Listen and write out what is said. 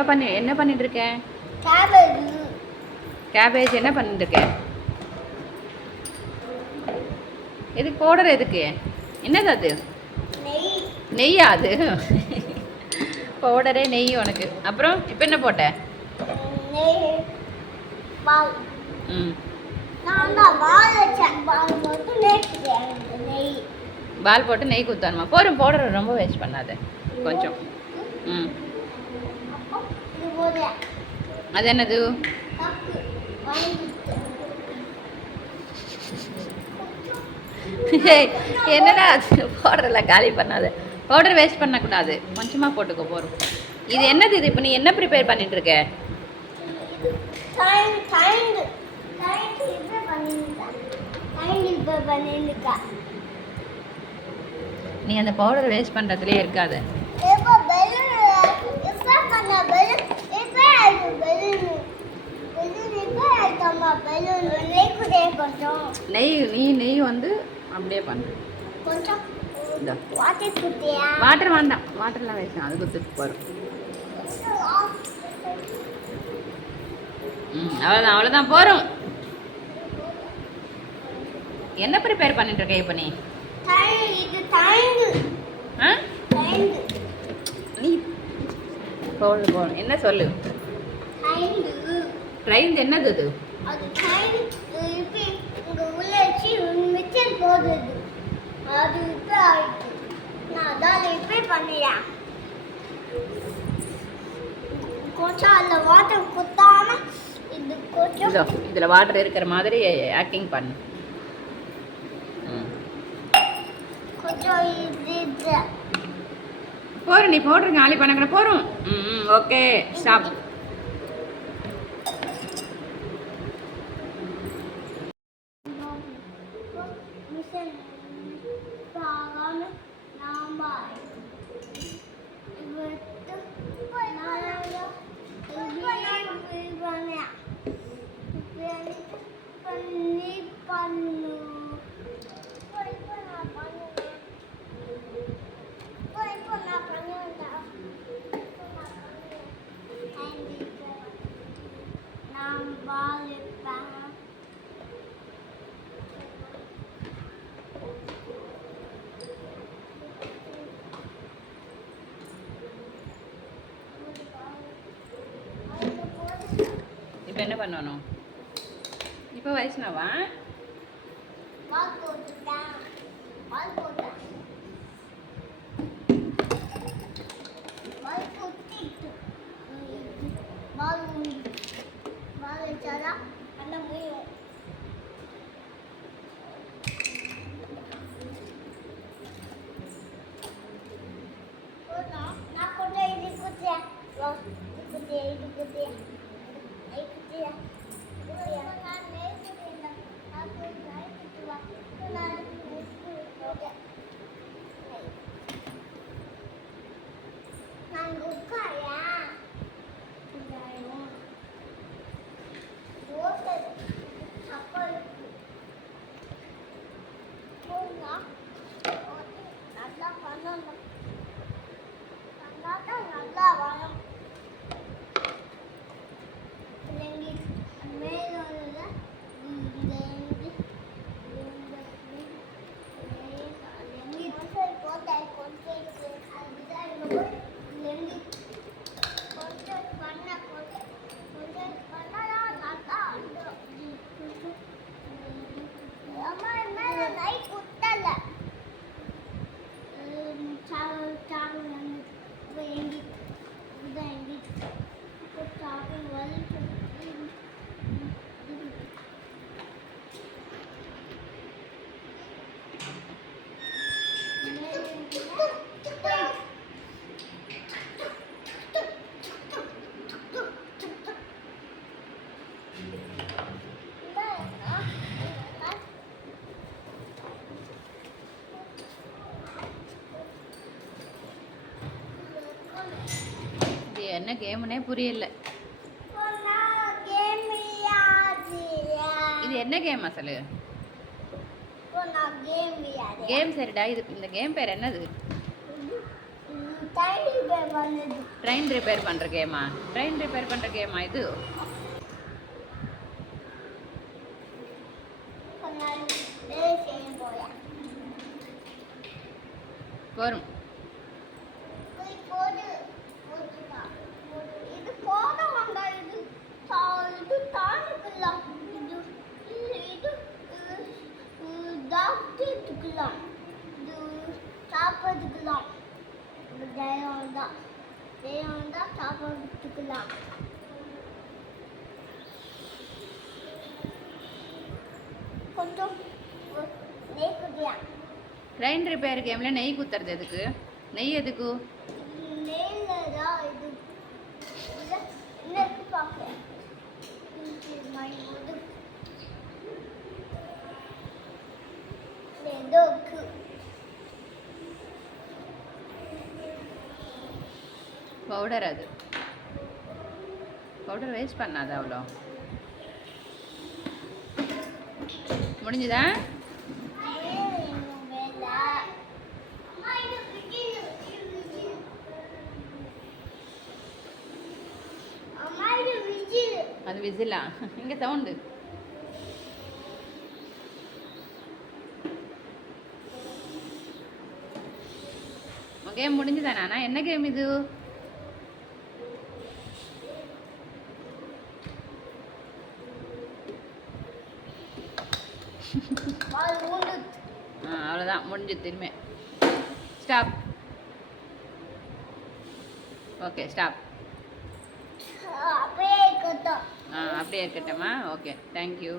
இப்போ என்ன பண்ணிட்டு இருக்கேன்? கேபேஜ் என்ன பண்ணிட்டு இருக்கேன்? எதுக்கு பவுடர்? எதுக்கு? என்னது அது? நெய்யா அது? பவுடரே நெய் உனக்கு. அப்புறம் இப்போ என்ன போட்ட? ம், பால் போட்டு நெய் குத்தானுமா? போதும், பவுடர் ரொம்ப வேஸ்ட் பண்ணாத, கொஞ்சம். ம், அது என்னது? என்னடா பவுடரில் காலி பண்ணாத, பவுடர் வேஸ்ட் பண்ணக்கூடாது, கொஞ்சமாக போட்டுக்கோ போதும். இது என்னது? இது இப்போ நீ என்ன ப்ரிப்பேர் பண்ணிட்டு இருக்க? நீ அந்த பவுடர் வேஸ்ட் பண்ணுறதுலேயே இருக்காது. நெய் வந்து அப்படியே பண்ணு. வாட்டர் வேண்டாம், வாட்டர்லாம் வேஸ்ட், அது குத்துட்டு போகிறோம். அவ்வளோதான் போகிறோம். என்ன ப்ரிப்பேர் பண்ணிட்டு இருக்க இப்போ நீ? நீ போதும் என்ன சொல்லு? ட்ரைண்ட் என்னது அது? இதுல வாட்டர் இருக்கிற மாதிரி ஆக்டிங் பண்ணு. போறோம், நீ பவுடர் காலி பண்ண போறோம். Okay, stop. இப்போ என்ன பண்ணணும்? இப்போ வைஷ்ணவா என்ன கேம்னே புரியல. இது என்ன கேம் அசலு? கேம் சரிடா. இது இந்த கேம் பேர் என்னது? ட்ரெயின் ரிப்பேர் பண்ணுற கேமா? ட்ரெயின் ரிப்பேர் பண்ணுற கேமா இது? வரும். சாப்பிட்டுக்கலாம் சாப்பிட்டுக்கலாம். கொஞ்சம் நெய் குடியா? ட்ரெயின் ரிப்பேர் கேம்ல நெய் குத்துறது எதுக்கு? நெய் எதுக்கு? நெய்ல தான் இது இன்னைக்கு பார்க்கிறேன். பவுடர் அது. பவுடர் வேஸ்ட் பண்ணாத அவ்வளோ. முடிஞ்சுதா? அது விசிலா? இங்கே சவுண்டு. கேம் முடிஞ்சுதானா? என்ன கேம் இது? அவ்வளோதான், முடிஞ்சு. திரும்ப ஸ்டாப். Okay, stop. அப்படியே இருக்கட்டுமா? Okay, thank you.